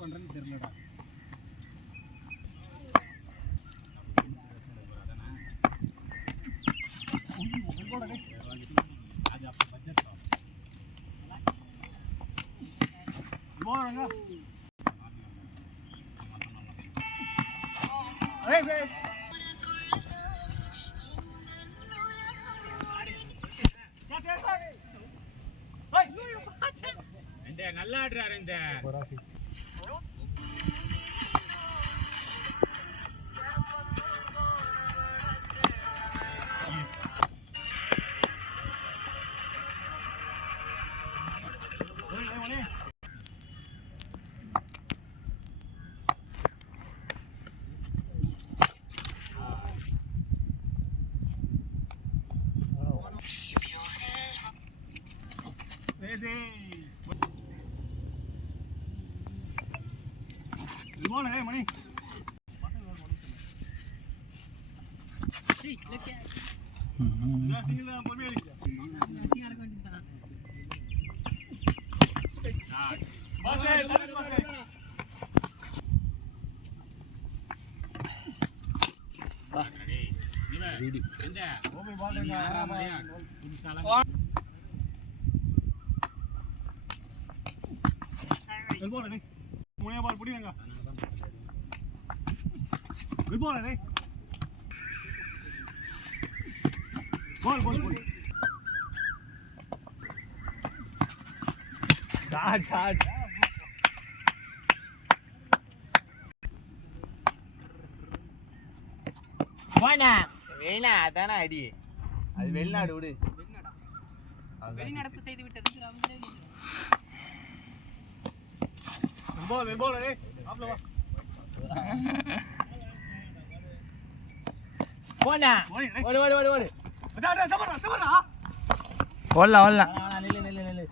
பண்றேன்னு தெரியலடா. அது அப்ப பட்ஜெட் போறாங்க. நல்லா ஆடுறாரு இந்த மணி முனையாபால் புடிங்க போல டேய் போல் போல் போல் ஷாட் ஷாட் போனா வேணா அதானே அடி அது வெளிநாடு விடு வெளிநடப்பு செய்து விட்டது போல் போல் டேய் ஆப்ல வா போனா ஓடு ஓடு ஓடு ஓடு அடா அடா சமரா சமரா ஓடலாம் ஓடலாம் நில்லு நில்லு நில்லு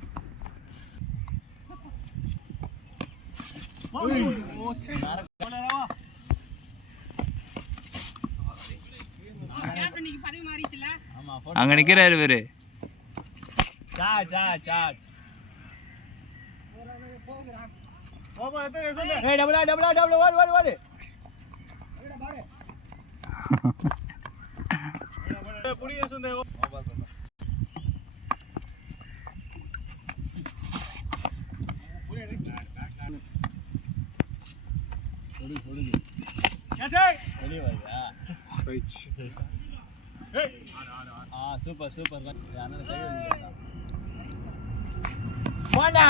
ஓ சே போலடா கேப்டனுக்கு பதவி மாறிச்சுல ஆமா அங்க நிக்கிறாரு இவரு சாட் சாட் சாட் போமா எத்தனை சொல்லு ஏய் டபுள் டபுள் ஓடு ஓடு ஓடு புடிங்க சொன்னே ஓடு ஓடு கேட்டே வெளிய வாயா ரைட் ஏய் சூப்பர் சூப்பர் அண்ணன் கை வந்துடா போனா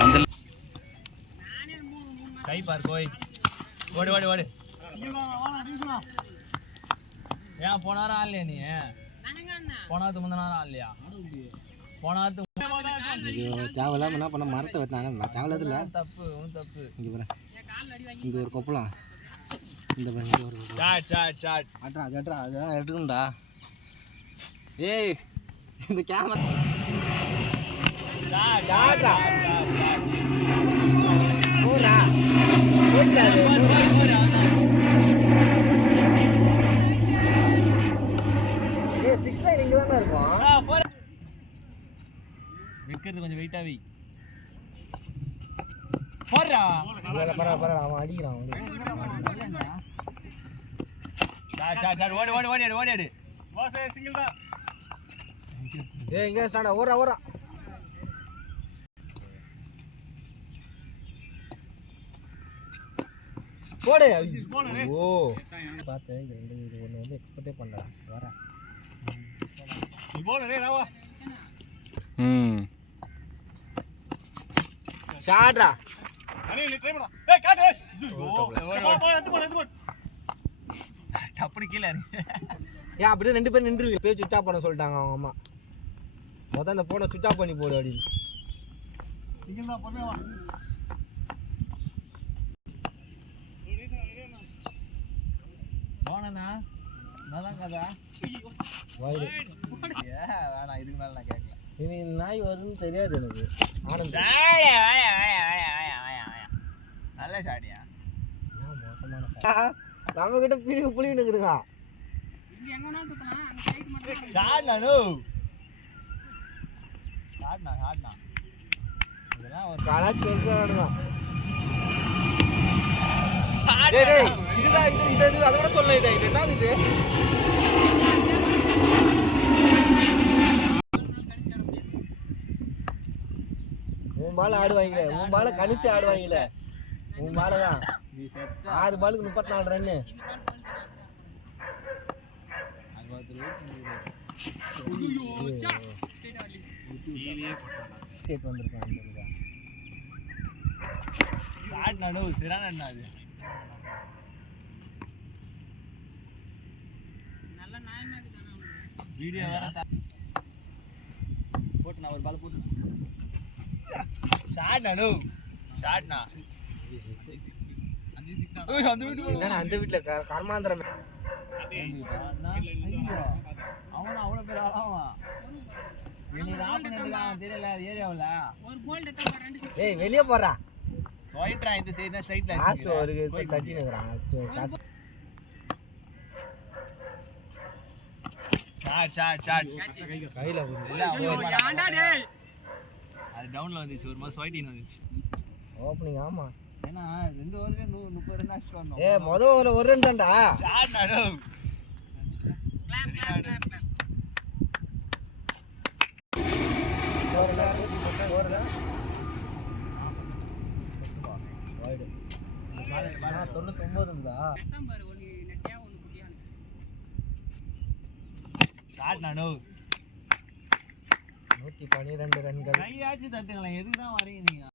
வந்து கை பார் போய் ஓடு ஓடு ஓடு ஏன் போன வாரம் ஆடலையா நீ போன வாரத்துக்கு முந்தின வாரம் ஆடலையா போன வாரத்துக்கு தேவையில்லாம என்ன பண்ண மரத்தை வெட்டினாங்க தேவையில்லாதுல தப்பு ஒன்றும் தப்பு இங்கே பாரு இங்கே ஒரு கொப்பளம் இந்த பாரு இங்கே ஒரு சாட் சாட் சாட் அட்ரா அது அட்ரா அதெல்லாம் எடுக்கணும்டா ஏய் இந்த கேமரா சாட் சாட் சாட் போடா ஏய் சிக்ஸ் லைன் இங்கே தான் இருக்கும் வைக்கிறது கொஞ்சம் வெயிட்டா வை போறா பரவாயில்ல அவன் அடிக்கிறான் சாட் சாட் சாட் ஓடு ஓடு ஓடிடு ஓடிடு வாசே சிங்கிள் தான் ஏய் இங்கே ஸ்டாண்டா ஓரா ஓரா போடு ஓ பார்த்தேன் இது ஒன்று வந்து எக்ஸ்பெக்டே பண்ணல வர போல டேய் ராவா ஷாட்ரா அனி நீ ட்ரை பண்ணு ஏய் காட் ஐயோ போ எடுத்து போ டப்புனு கீழ ஏன் அப்படியே ரெண்டு பேரும் நின்றுவீங்க போய் சுவிட்ச் ஆஃப் பண்ண சொல்லிட்டாங்க அவங்க அம்மா மொத்தம் அந்த போனை சுவிட்ச் ஆஃப் பண்ணி போடு அப்படின்னு சிங்கிள் தான் பண்ணே வா போனனா நல்லா கதா வைடு ஏ இனி நாய் வரும்னு தெரியாது எனக்கு ஆனந்த் நல்ல ஷாடியா நம்ம கிட்ட புளி நிக்குதுங்க இங்க எங்கனா சுத்தலாம் அந்த சைடு மட்டும் ஷாட்னா நோ ஷாட்னா இதெல்லாம் ஒரு கலாச்சி சொல்றானுங்க டேய் டேய் இதுதான் இது அத கூட சொல்ல இது என்னது இது உன் பால் ஆடுவாங்க உன் பால கணிச்சு ஆடுவாங்கல உன் பால தான் 6 பாலுக்கு 34 ரன் அங்க ஒருத்தர் ஐயோ சா டிவியே போட்டாங்க ஸ்டேட் வந்திருக்காங்க ஷாட்னா நோ சிரானா அது நல்ல நாயமா இருக்கானே அவனுக்கு வீடியோ வேற போட்டு நான் ஒரு பால் போட்டு ஷாட்னா நோ ஷாட்னா அந்த வீடியோ என்னடா அந்த வீட்ல கர்மாந்திரம் அவன் அவ்வளவு பேர் ஆளாவா நீ ராட்டு நடுலாம் தெரியல ஏரியாவுல ஒரு கோல் எடுத்தா ரெண்டு சிக்ஸ் ஏய் வெளிய போறா ஸ்ட்ரைட்ரா இந்த சைடுனா ஸ்ட்ரைட் லைன் லாஸ்ட் ஒரு தட்டி நிக்கறான் ஷாட் கையில இல்ல ஏன்டா டேய் அது டவுன்ல வந்துச்சு ஒரு மாதிரி ஸ்வைட்டிங் வந்துச்சு ஓபனிங் ஆமா ஏன்னா 2 ஓவருக்கு 30 ரன் அடிச்சு வந்தோம் ஏய் முதல்ல ஒரு ரன் தான்டா ஷாட் நடு கிளாப் கிளாப் கிளாப் வைடு 99 இருந்தா எத்தம் பாரு ஒன்னு நெட்டியா ஒன்னு குட்டியானு ஷாட் நடு 112 ரன்கள் கையாச்சு தட்டுங்களேன் எதுக்கு தான் வரீங்க நீங்க